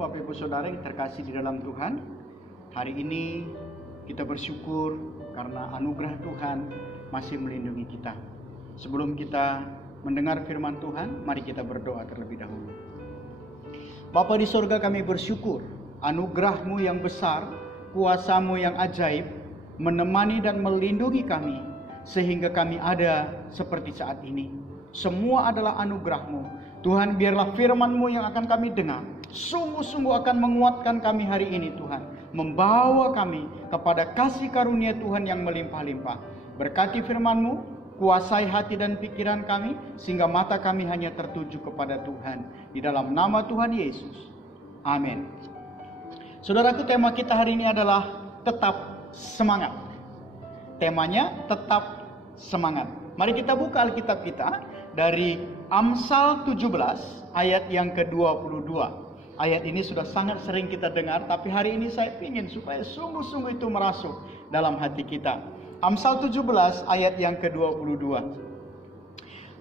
Shalom Bapak Ibu Saudara yang terkasih di dalam Tuhan. Hari ini kita bersyukur karena anugerah Tuhan masih melindungi kita. Sebelum kita mendengar firman Tuhan, mari kita berdoa terlebih dahulu. Bapa di sorga, kami bersyukur anugerah-Mu yang besar, kuasa-Mu yang ajaib menemani dan melindungi kami sehingga kami ada seperti saat ini. Semua adalah anugerah-Mu. Tuhan, biarlah firman-Mu yang akan kami dengar sungguh-sungguh akan menguatkan kami hari ini Tuhan, membawa kami kepada kasih karunia Tuhan yang melimpah-limpah. Berkati firman-Mu, kuasai hati dan pikiran kami sehingga mata kami hanya tertuju kepada Tuhan. Di dalam nama Tuhan Yesus, amin. Saudaraku, tema kita hari ini adalah tetap semangat. Temanya tetap semangat. Mari kita buka Alkitab kita dari Amsal 17 ayat yang ke-22. Ayat ini sudah sangat sering kita dengar, tapi hari ini saya ingin supaya sungguh-sungguh itu merasuk dalam hati kita. Amsal 17 ayat yang ke-22.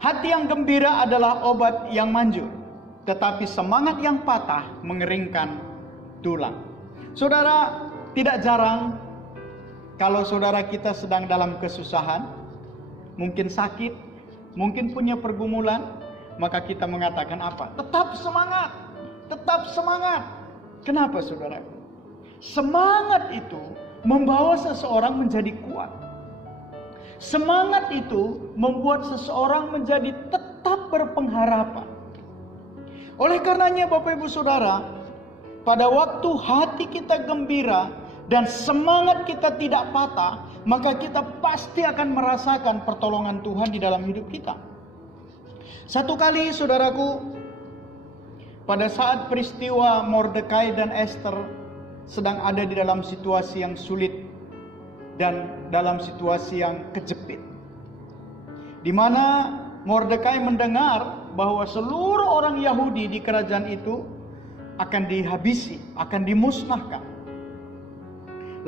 Hati yang gembira adalah obat yang manjur, tetapi semangat yang patah mengeringkan tulang. Saudara, tidak jarang kalau saudara kita sedang dalam kesusahan, mungkin sakit, mungkin punya pergumulan, maka kita mengatakan apa? Tetap semangat, tetap semangat. Kenapa saudara? Semangat itu membawa seseorang menjadi kuat. Semangat itu membuat seseorang menjadi tetap berpengharapan. Oleh karenanya Bapak Ibu Saudara, pada waktu hati kita gembira dan semangat kita tidak patah, maka kita pasti akan merasakan pertolongan Tuhan di dalam hidup kita. Satu kali saudaraku, pada saat peristiwa Mordekai dan Esther sedang ada di dalam situasi yang sulit dan dalam situasi yang kejepit, di mana Mordekai mendengar bahwa seluruh orang Yahudi di kerajaan itu akan dihabisi, akan dimusnahkan.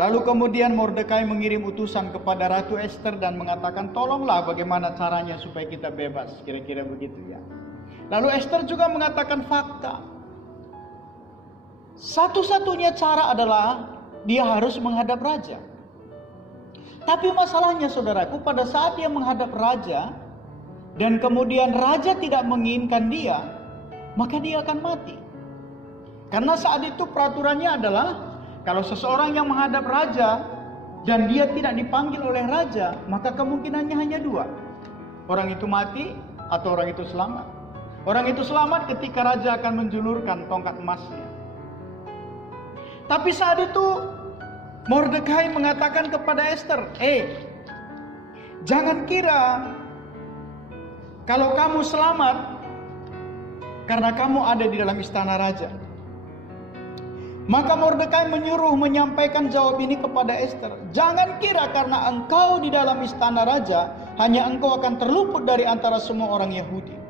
Lalu kemudian Mordekai mengirim utusan kepada Ratu Esther dan mengatakan, tolonglah bagaimana caranya supaya kita bebas, kira-kira begitu ya. Lalu Esther juga mengatakan fakta. Satu-satunya cara adalah dia harus menghadap raja. Tapi masalahnya saudaraku, pada saat dia menghadap raja dan kemudian raja tidak menginginkan dia, maka dia akan mati. Karena saat itu peraturannya adalah kalau seseorang yang menghadap raja dan dia tidak dipanggil oleh raja, maka kemungkinannya hanya dua. Orang itu mati atau orang itu selamat. Orang itu selamat ketika raja akan menjulurkan tongkat emasnya. Tapi saat itu Mordekai mengatakan kepada Esther, jangan kira kalau kamu selamat karena kamu ada di dalam istana raja. Maka Mordekai menyuruh menyampaikan jawab ini kepada Esther. Jangan kira karena engkau di dalam istana raja, hanya engkau akan terluput dari antara semua orang Yahudi.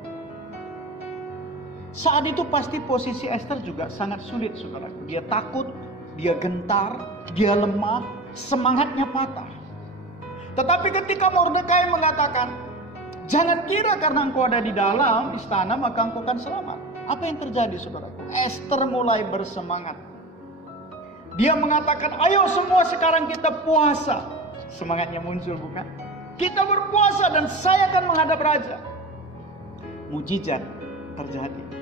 Saat itu pasti posisi Esther juga sangat sulit saudaraku. Dia takut, dia gentar, dia lemah, semangatnya patah. Tetapi ketika Mordekai mengatakan, jangan kira karena engkau ada di dalam istana maka engkau akan selamat. Apa yang terjadi saudaraku? Esther mulai bersemangat. Dia mengatakan, ayo semua sekarang kita puasa. Semangatnya muncul bukan? Kita berpuasa dan saya akan menghadap raja. Mujizat terjadi.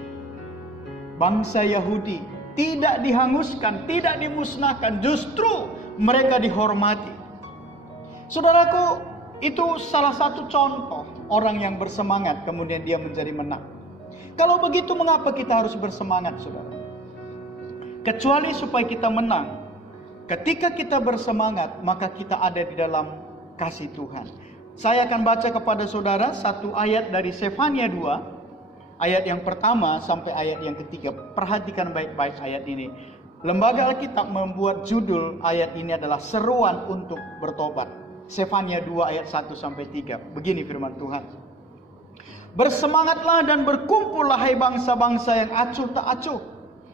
Bangsa Yahudi tidak dihanguskan, tidak dimusnahkan. Justru mereka dihormati. Saudaraku, itu salah satu contoh orang yang bersemangat kemudian dia menjadi menang. Kalau begitu mengapa kita harus bersemangat saudara? Kecuali supaya kita menang. Ketika kita bersemangat, maka kita ada di dalam kasih Tuhan. Saya akan baca kepada saudara satu ayat dari Sefania 2, ayat yang pertama sampai ayat yang ketiga. Perhatikan baik-baik ayat ini. Lembaga Alkitab membuat judul ayat ini adalah seruan untuk bertobat. Sefania 2 ayat 1 sampai 3. Begini firman Tuhan. Bersemangatlah dan berkumpullah hai bangsa-bangsa yang acuh tak acuh.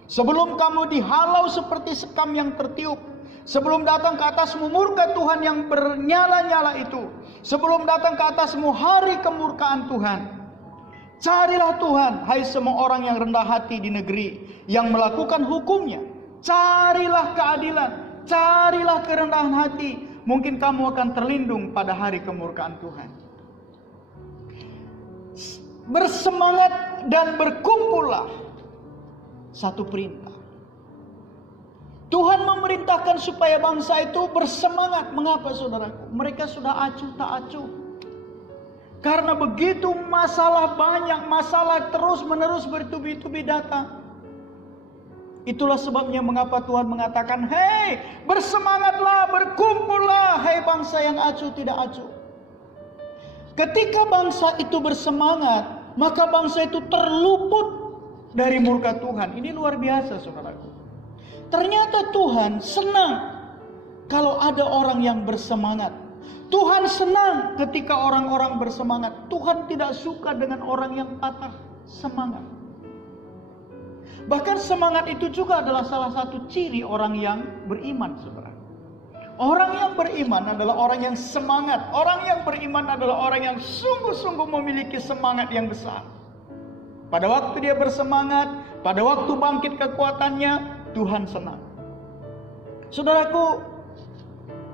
Sebelum kamu dihalau seperti sekam yang tertiup, sebelum datang ke atasmu murka Tuhan yang bernyala-nyala itu, sebelum datang ke atasmu hari kemurkaan Tuhan, Carilah Tuhan, hai semua orang yang rendah hati di negeri, yang melakukan hukumnya. Carilah keadilan, carilah kerendahan hati. Mungkin kamu akan terlindung pada hari kemurkaan Tuhan. Bersemangat dan berkumpullah. Satu perintah. Tuhan memerintahkan supaya bangsa itu bersemangat. Mengapa saudaraku? Mereka sudah acuh tak acuh. Karena begitu masalah banyak, masalah terus menerus bertubi-tubi datang. Itulah sebabnya mengapa Tuhan mengatakan, hei bersemangatlah, berkumpullah, hei bangsa yang acuh tidak acuh. Ketika bangsa itu bersemangat, maka bangsa itu terluput dari murka Tuhan. Ini luar biasa saudaraku. Ternyata Tuhan senang kalau ada orang yang bersemangat. Tuhan senang ketika orang-orang bersemangat. Tuhan tidak suka dengan orang yang patah semangat. Bahkan semangat itu juga adalah salah satu ciri orang yang beriman, saudara. Orang yang beriman adalah orang yang semangat. Orang yang beriman adalah orang yang sungguh-sungguh memiliki semangat yang besar. Pada waktu dia bersemangat, pada waktu bangkit kekuatannya, Tuhan senang. Saudaraku,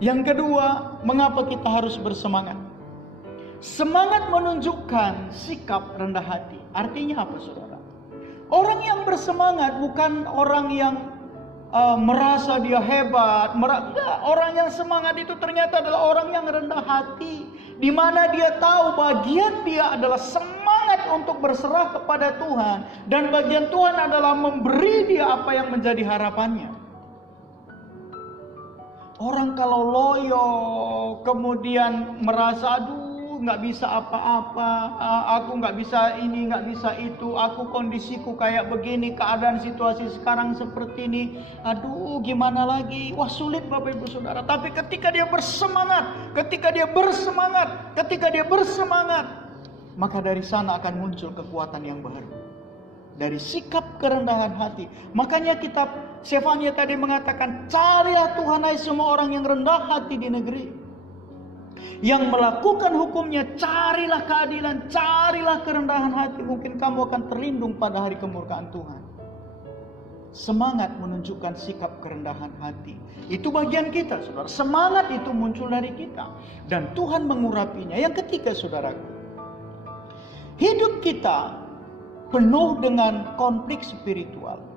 yang kedua, mengapa kita harus bersemangat? Semangat menunjukkan sikap rendah hati. Artinya apa, saudara? Orang yang bersemangat bukan orang yang merasa dia hebat. Orang yang semangat itu ternyata adalah orang yang rendah hati, di mana dia tahu bagian dia adalah semangat untuk berserah kepada Tuhan, dan bagian Tuhan adalah memberi dia apa yang menjadi harapannya. Orang kalau loyo, kemudian merasa, aduh nggak bisa apa-apa, aku nggak bisa ini, nggak bisa itu, aku kondisiku kayak begini, keadaan situasi sekarang seperti ini, aduh gimana lagi, wah sulit Bapak Ibu Saudara. Tapi ketika dia bersemangat, ketika dia bersemangat, maka dari sana akan muncul kekuatan yang baru. Dari sikap kerendahan hati. Makanya kitab Sefania tadi mengatakan, carilah Tuhan hai semua orang yang rendah hati di negeri, yang melakukan hukumnya. Carilah keadilan, carilah kerendahan hati. Mungkin kamu akan terlindung pada hari kemurkaan Tuhan. Semangat menunjukkan sikap kerendahan hati. Itu bagian kita, saudara. Semangat itu muncul dari kita, dan Tuhan mengurapinya. Yang ketiga, saudaraku, hidup kita penuh dengan konflik spiritual.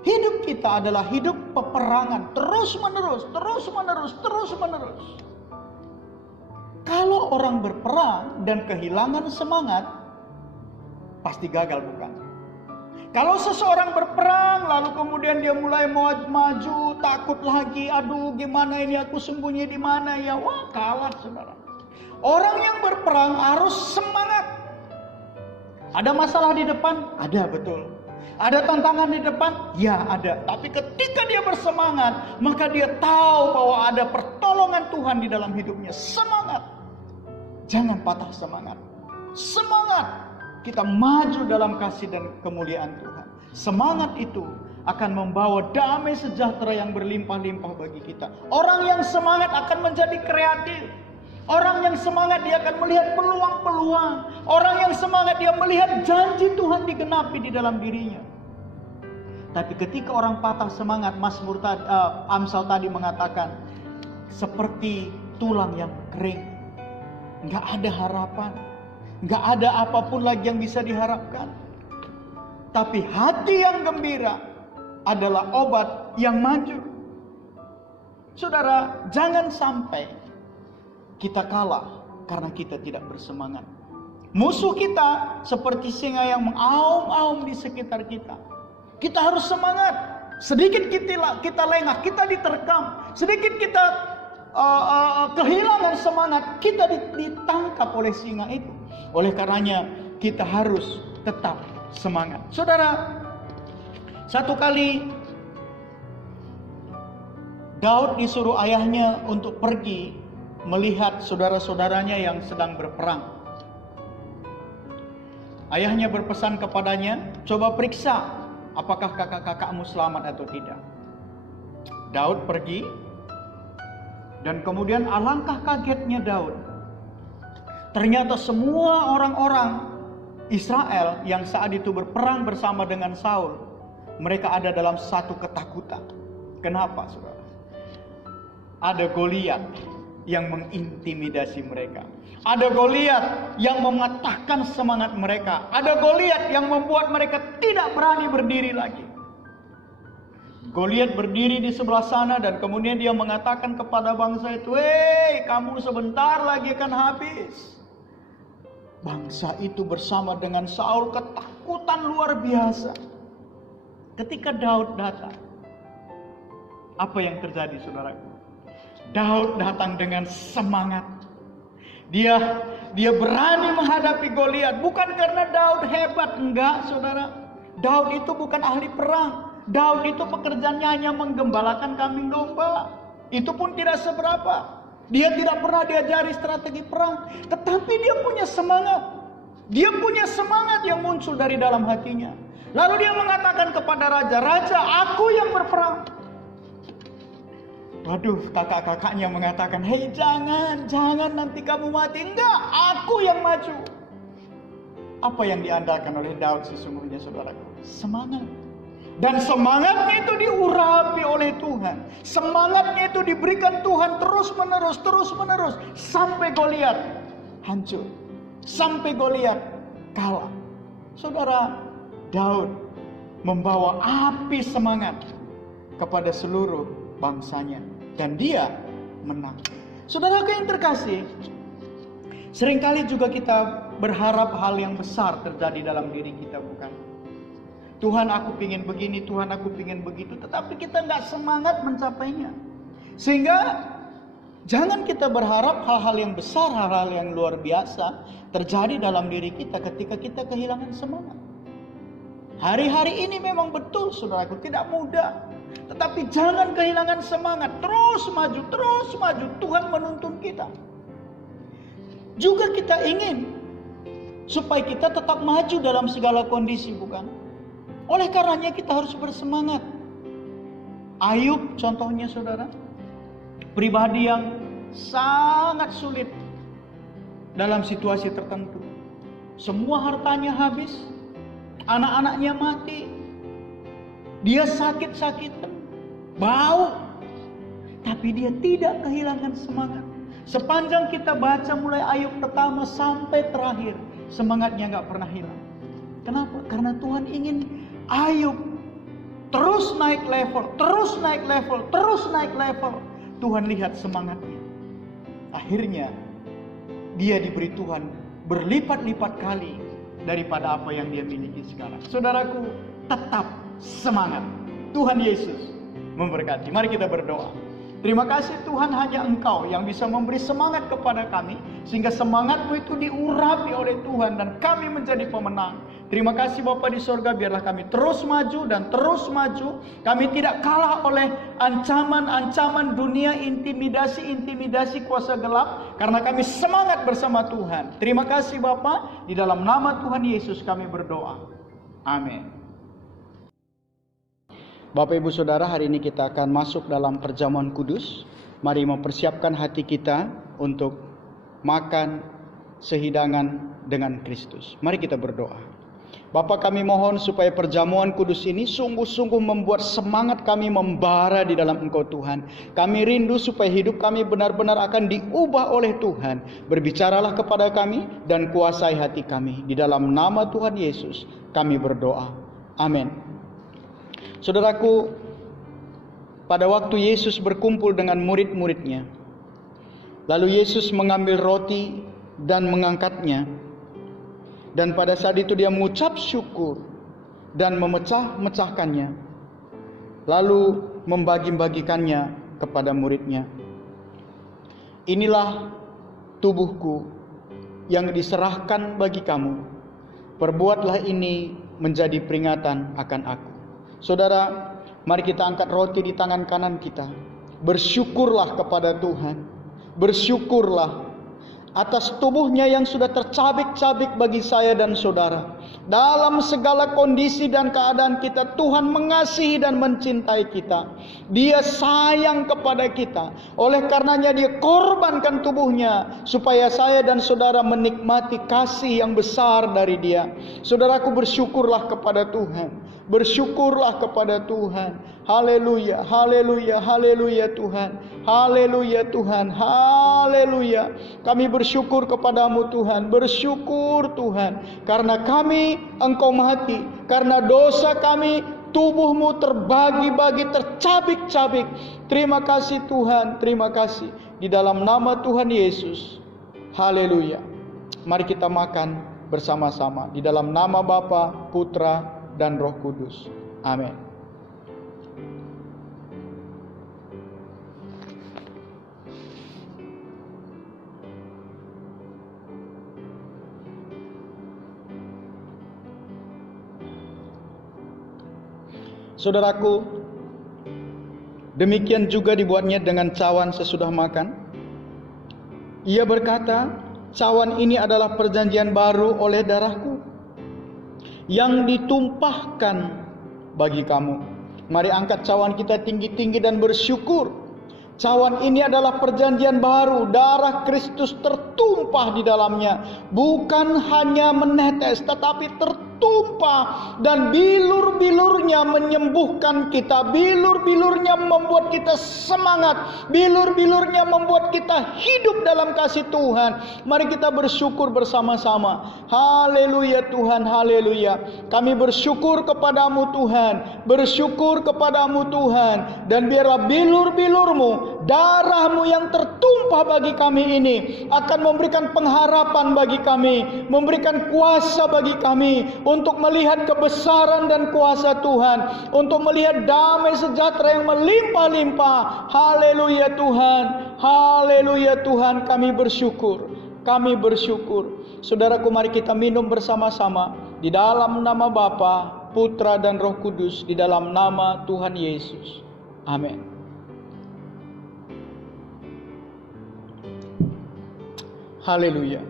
Hidup kita adalah hidup peperangan terus menerus. Kalau orang berperang dan kehilangan semangat, pasti gagal, bukan? Kalau seseorang berperang lalu kemudian dia mulai maju, takut lagi, aduh gimana ini, aku sembunyi di mana ya, wah kalah, saudara. Orang yang berperang harus semangat. Ada masalah di depan? Ada, betul. Ada tantangan di depan? Ya, ada. Tapi ketika dia bersemangat, maka dia tahu bahwa ada pertolongan Tuhan di dalam hidupnya. Semangat. Jangan patah semangat. Semangat. Kita maju dalam kasih dan kemuliaan Tuhan. Semangat itu akan membawa damai sejahtera yang berlimpah-limpah bagi kita. Orang yang semangat akan menjadi kreatif. Orang yang semangat dia akan melihat peluang-peluang. Orang yang semangat dia melihat janji Tuhan digenapi di dalam dirinya. Tapi ketika orang patah semangat, Amsal tadi mengatakan, seperti tulang yang kering. Nggak ada harapan. Nggak ada apapun lagi yang bisa diharapkan. Tapi hati yang gembira adalah obat yang maju. Saudara, jangan sampai kita kalah karena kita tidak bersemangat. Musuh kita seperti singa yang mengaum-aum di sekitar kita. Kita harus semangat. Sedikit kita lengah, kita diterkam. Sedikit kita kehilangan semangat, kita ditangkap oleh singa itu. Oleh karenanya kita harus tetap semangat. Saudara, satu kali Daud disuruh ayahnya untuk pergi melihat saudara-saudaranya yang sedang berperang. Ayahnya berpesan kepadanya, coba periksa apakah kakak-kakakmu selamat atau tidak. Daud pergi, dan kemudian alangkah kagetnya Daud. Ternyata semua orang-orang Israel yang saat itu berperang bersama dengan Saul, mereka ada dalam satu ketakutan. Kenapa, saudara? Ada Goliat yang mengintimidasi mereka. Ada Goliat yang mematahkan semangat mereka. Ada Goliat yang membuat mereka tidak berani berdiri lagi. Goliat berdiri di sebelah sana dan kemudian dia mengatakan kepada bangsa itu, "Hei, kamu sebentar lagi akan habis." Bangsa itu bersama dengan Saul ketakutan luar biasa. Ketika Daud datang, apa yang terjadi, saudaraku? Daud datang dengan semangat. Dia berani menghadapi Goliat. Bukan karena Daud hebat, enggak, saudara. Daud itu bukan ahli perang. Daud itu pekerjaannya hanya menggembalakan kambing domba. Itu pun tidak seberapa. Dia tidak pernah diajari strategi perang. Tetapi dia punya semangat. Dia punya semangat yang muncul dari dalam hatinya. Lalu dia mengatakan kepada raja, "Raja, aku yang berperang." Waduh, kakak-kakaknya mengatakan, "Hei, jangan nanti kamu mati." "Enggak, aku yang maju." Apa yang diandalkan oleh Daud sesungguhnya, saudaraku? Semangat. Dan semangatnya itu diurapi oleh Tuhan. Semangatnya itu diberikan Tuhan terus menerus. Sampai Goliat hancur. Sampai Goliat kalah. Saudara, Daud membawa api semangat kepada seluruh bangsanya. Dan dia menang. Saudaraku yang terkasih, seringkali juga kita berharap hal yang besar terjadi dalam diri kita, bukan? Tuhan, aku pingin begini, Tuhan, aku pingin begitu. Tetapi kita nggak semangat mencapainya. Sehingga jangan kita berharap hal-hal yang besar, hal-hal yang luar biasa terjadi dalam diri kita ketika kita kehilangan semangat. Hari-hari ini memang betul, saudaraku, tidak mudah. Tetapi jangan kehilangan semangat. Terus maju. Tuhan menuntun kita. Juga kita ingin supaya kita tetap maju dalam segala kondisi, bukan? Oleh karenanya kita harus bersemangat. Ayub contohnya, saudara, pribadi yang sangat sulit dalam situasi tertentu. Semua hartanya habis, anak-anaknya mati, dia sakit-sakitan, bau, tapi dia tidak kehilangan semangat. Sepanjang kita baca mulai Ayub pertama sampai terakhir, semangatnya gak pernah hilang. Kenapa? Karena Tuhan ingin Ayub terus naik level. Tuhan lihat semangatnya. Akhirnya dia diberi Tuhan berlipat-lipat kali daripada apa yang dia miliki sekarang. Saudaraku, tetap semangat. Tuhan Yesus memberkati. Mari kita berdoa. Terima kasih Tuhan, hanya Engkau yang bisa memberi semangat kepada kami, sehingga semangatmu itu diurapi oleh Tuhan dan kami menjadi pemenang. Terima kasih Bapa di sorga, biarlah kami terus maju dan terus maju. Kami tidak kalah oleh ancaman-ancaman dunia, intimidasi kuasa gelap, karena kami semangat bersama Tuhan. Terima kasih Bapa, di dalam nama Tuhan Yesus kami berdoa. Amin. Bapak Ibu Saudara, hari ini kita akan masuk dalam perjamuan kudus. Mari mempersiapkan hati kita untuk makan sehidangan dengan Kristus. Mari kita berdoa. Bapa, kami mohon supaya perjamuan kudus ini sungguh-sungguh membuat semangat kami membara di dalam Engkau Tuhan. Kami rindu supaya hidup kami benar-benar akan diubah oleh Tuhan. Berbicaralah kepada kami dan kuasai hati kami. Di dalam nama Tuhan Yesus kami berdoa. Amin. Saudaraku, pada waktu Yesus berkumpul dengan murid-muridnya, lalu Yesus mengambil roti dan mengangkatnya, dan pada saat itu dia mengucap syukur dan memecah-mecahkannya, lalu membagi-bagikannya kepada muridnya. "Inilah tubuhku yang diserahkan bagi kamu. Perbuatlah ini menjadi peringatan akan aku." Saudara, mari kita angkat roti di tangan kanan kita. Bersyukurlah kepada Tuhan. Bersyukurlah atas tubuhnya yang sudah tercabik-cabik bagi saya dan saudara. Dalam segala kondisi dan keadaan kita, Tuhan mengasihi dan mencintai kita. Dia sayang kepada kita. Oleh karenanya Dia korbankan tubuhnya supaya saya dan saudara menikmati kasih yang besar dari Dia. Saudaraku, bersyukurlah kepada Tuhan. Bersyukurlah kepada Tuhan. Haleluya, haleluya, haleluya Tuhan. Haleluya Tuhan, haleluya. Kami bersyukur kepadamu Tuhan. Bersyukur Tuhan. Karena kami Engkau mati. Karena dosa kami, tubuhmu terbagi-bagi, tercabik-cabik. Terima kasih Tuhan, terima kasih. Di dalam nama Tuhan Yesus. Haleluya. Mari kita makan bersama-sama. Di dalam nama Bapa, Putra, dan Roh Kudus. Amin. Saudaraku, demikian juga dibuatnya dengan cawan sesudah makan. Ia berkata, cawan ini adalah perjanjian baru oleh darahku, yang ditumpahkan bagi kamu. Mari angkat cawan kita tinggi-tinggi dan bersyukur. Cawan ini adalah perjanjian baru, darah Kristus tertumpah di dalamnya. Bukan hanya menetes, tetapi tertumpah, dan bilur-bilurnya menyembuhkan kita. Bilur-bilurnya membuat kita semangat. Bilur-bilurnya membuat kita hidup dalam kasih Tuhan. Mari kita bersyukur bersama-sama. Haleluya Tuhan, haleluya. Kami bersyukur kepadamu Tuhan. Bersyukur kepadamu Tuhan. Dan biarlah bilur-bilurmu, darahmu yang tertumpah bagi kami ini akan memberikan pengharapan bagi kami, memberikan kuasa bagi kami untuk melihat kebesaran dan kuasa Tuhan, untuk melihat damai sejahtera yang melimpah-limpah. Haleluya Tuhan, haleluya Tuhan. Kami bersyukur, kami bersyukur. Saudaraku, mari kita minum bersama-sama di dalam nama Bapa, Putra, dan Roh Kudus, di dalam nama Tuhan Yesus. Amin. Haleluya.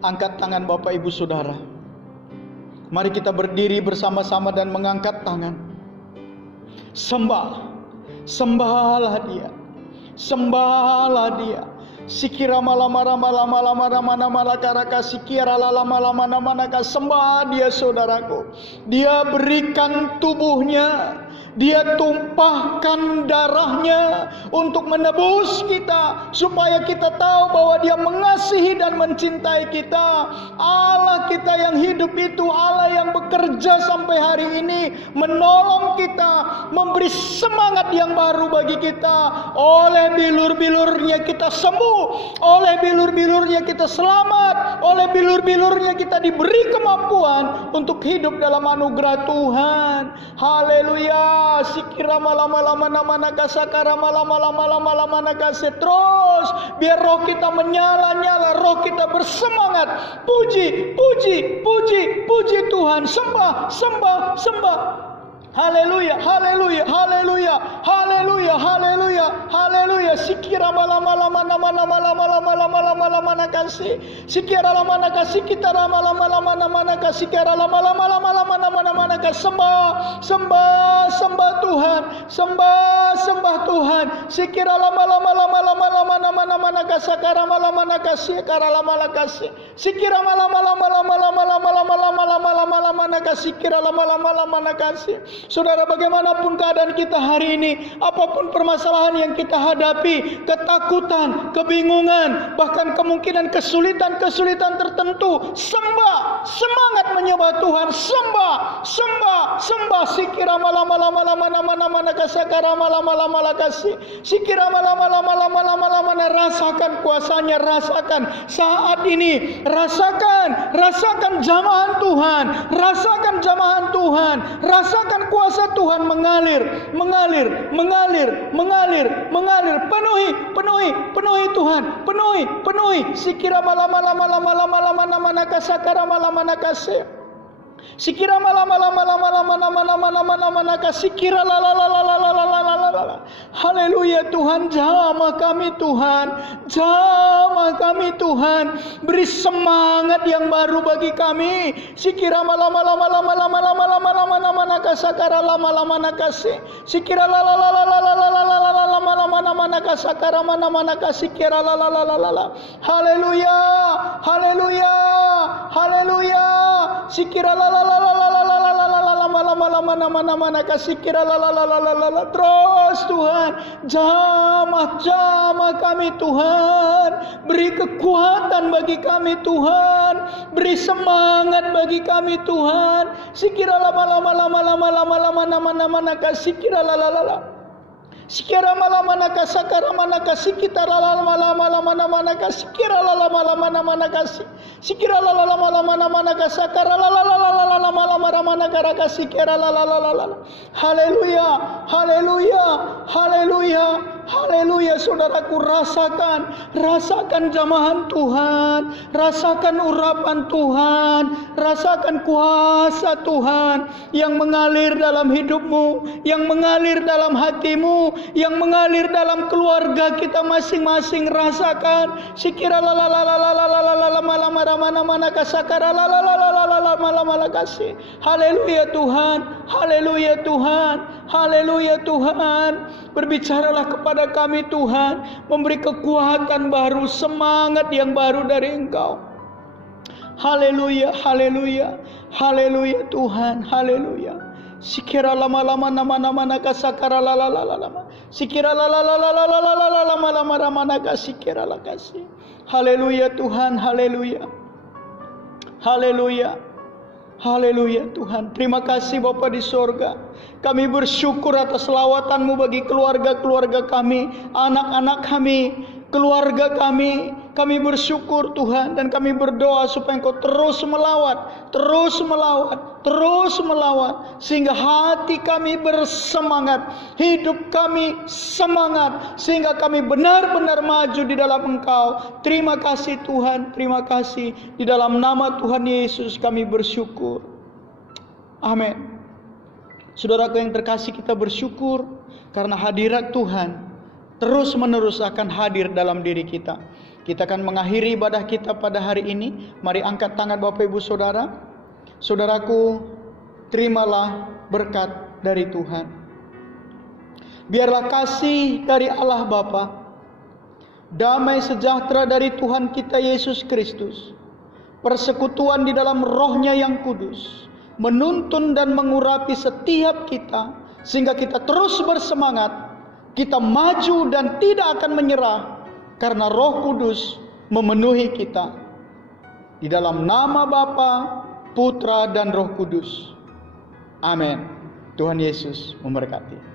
Angkat tangan Bapak Ibu Saudara. Mari kita berdiri bersama-sama dan mengangkat tangan. Sembah. Sembahlah Dia. Sembahlah Dia. Sikira malama rama lama lama rama nama lakaraka sikira lama lama nama naka. Sembah Dia saudaraku. Dia berikan tubuhnya. Dia tumpahkan darahnya untuk menebus kita, supaya kita tahu bahwa Dia mengasihi dan mencintai kita. Allah kita yang hidup itu Allah yang bekerja sampai hari ini, menolong kita, memberi semangat yang baru bagi kita. Oleh bilur-bilurnya kita sembuh, oleh bilur-bilurnya kita selamat, oleh bilur-bilurnya kita diberi kemampuan untuk hidup dalam anugerah Tuhan. Haleluya. Sikira malama-lama nama nakasakara malama-lama nakase. Terus biar roh kita menyala-nyala, roh kita bersemangat. Puji, puji, puji, puji Tuhan. Sembah, sembah, sembah. Haleluya, haleluya, haleluya, haleluya, haleluya, haleluya. Sikira malama-lama nama nakase. Sikira lama nakasi kita lama-lama nakasi kira lama-lama nama nakase. Sembah, sembah, sembah Tuhan, sembah, sembah Tuhan. Sikira lama-lama nama nakasakara malama nakasi kara lama nakasi. Sikira lama-lama nakasi kira lama-lama nakasi. Saudara, bagaimanapun keadaan kita hari ini, apapun permasalahan yang kita hadapi, ketakutan, kebingungan, bahkan kemungkinan kesulitan-kesulitan tertentu, sembah, semangat menyembah Tuhan, sembah, sembah, sembah. Sikira malama-lama nama nakasakara malama nakasi. Sikira malama-lama rasakan kuasanya, rasakan saat ini, rasakan jamahan Tuhan, rasakan jamahan Tuhan, rasakan kuasa Tuhan mengalir, mengalir, mengalir, mengalir, mengalir. Penuhi Tuhan, penuhi. Sikira malama-lama nama nakasakara malama nakase. Sikira malama-lama nama nakasikira la. Haleluya Haleluya Tuhan, jamah kami Tuhan, jamah kami Tuhan. Beri semangat yang baru bagi kami. Sikira malam kasakara lama nakasi. Sikira mana kasakara mana kasikira haleluya, haleluya, haleluya. Sikira mana kasikira terus Tuhan, jamah kami Tuhan. Beri kekuatan bagi kami Tuhan, beri semangat bagi kami Tuhan. Sikira mana kasikira sikira mana kasakara mana kasikita mana kasikira mana kasih sikira mana kasakara mana kara kasikira haleluya, haleluya, haleluya, haleluya. Saudaraku, rasakan jamahan Tuhan, rasakan urapan Tuhan, rasakan kuasa Tuhan yang mengalir dalam hidupmu, yang mengalir dalam hatimu, yang mengalir dalam keluarga kita masing-masing. Rasakan sikira mana kasakara kasih. Haleluya Tuhan, haleluya Tuhan, haleluya Tuhan. Berbicaralah kepada kami Tuhan, memberi kekuatan baru, semangat yang baru dari Engkau. Haleluya, haleluya, haleluya Tuhan, haleluya. Sikira lama-lama nama kasakara lama. Sikira lama kasikira kasih. Haleluya Tuhan, haleluya. Haleluya. Haleluya Tuhan. Terima kasih Bapa di sorga. Kami bersyukur atas lawatan-Mu bagi keluarga-keluarga kami, anak-anak kami, keluarga kami. Kami bersyukur Tuhan, dan kami berdoa supaya Engkau terus melawat, terus melawat, terus melawat, sehingga hati kami bersemangat, hidup kami semangat, sehingga kami benar-benar maju di dalam Engkau. Terima kasih Tuhan, terima kasih. Di dalam nama Tuhan Yesus kami bersyukur. Amin. Saudaraku yang terkasih, kita bersyukur karena hadirat Tuhan terus-menerus akan hadir dalam diri kita. Kita akan mengakhiri ibadah kita pada hari ini. Mari angkat tangan Bapak Ibu Saudara. Saudaraku, terimalah berkat dari Tuhan. Biarlah kasih dari Allah Bapa, damai sejahtera dari Tuhan kita Yesus Kristus, persekutuan di dalam Roh-Nya yang kudus, menuntun dan mengurapi setiap kita, sehingga kita terus bersemangat, kita maju dan tidak akan menyerah, karena Roh Kudus memenuhi kita. Di dalam nama Bapa, Putra dan Roh Kudus. Amin. Tuhan Yesus memberkati.